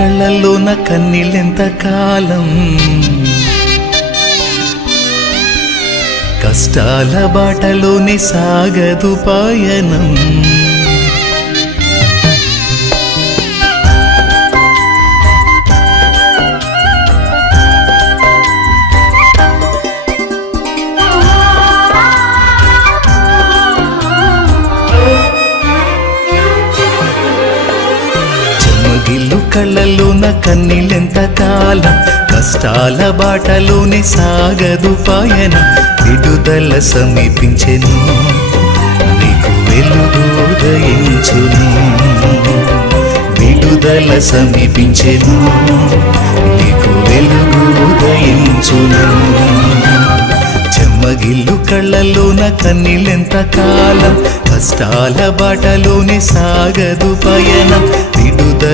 కళ్ళల్లోన కన్నీళ్ళెంత కాలం? కష్టాల బాటలోనే సాగదు పయనం. చెమ్మగిల్లు కన్నీళ్ళెంత కాలం కష్టాల బాటలోనే సాగదు పాయన. విడుదల సమీపించెను. నీకు వెలుగు ఉదయించును. విడుదల సమీపించెను. నీకు వెలుగు ఉదయించును. చెమ్మగిల్లు కళ్ళల్లోన కన్నీళ్ళెంత కాలం కష్టాల బాటలోనే సాగదు పయనం.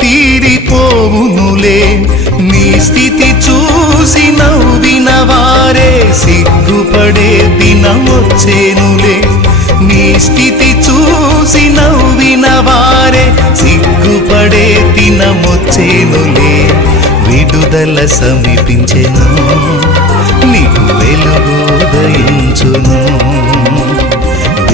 తీరిపోవునులే. నీ స్థితి చూసి నవ్విన వారే సిగ్గుపడే దినమొచ్చేనులే. నీ స్థితి చూసి నవ్విన వారే సిగ్గుపడే దినమొచ్చేనులే. విడుదల సమీపించెను నీకు వెలుగు ఉదయించును.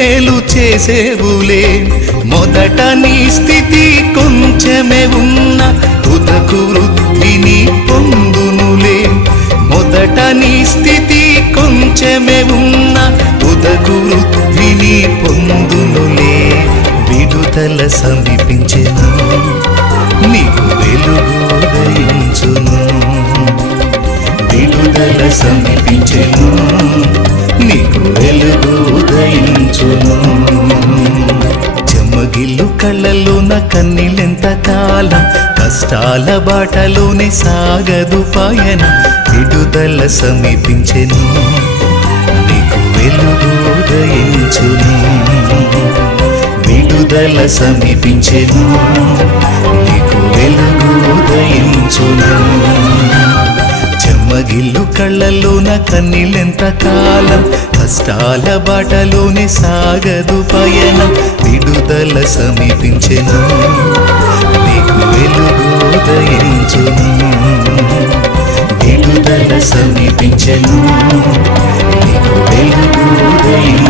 మేలు చేసేవులే. మొదట నీ స్థితి కొంచెమే ఉన్న తుదకు వృద్ధిని పొందునులే. మొదట నీ స్థితి కొంచెమే ఉన్న తుదకు వృద్ధిని పొందునులే. విడుదల సమీపించెను నీకు వెలుగు ఉదయించును. విడుదల సమీపించెను నీకు వెలుగు ఉదయించును చెమ్మగిల్లు కళ్ళల్లోన కన్నీళ్ళెంత కాలం కష్టాల బాటలోనే సాగదు పాయన విడుదల సమీపించెను. నీకు వెలుగు ఉదయించును విడుదల సమీపించెను. నీకు వెలుగు ఉదయించును చెమ్మగిల్లు కళ్ళలోన కన్నీళ్ళెంత కాలం? కష్టాల బాటలోనే సాగదు పయనం. విడుదల సమీపించెను నీకు వెలుగుదయించును విడుదల సమీపించెను నీకు వెలుగుదయించును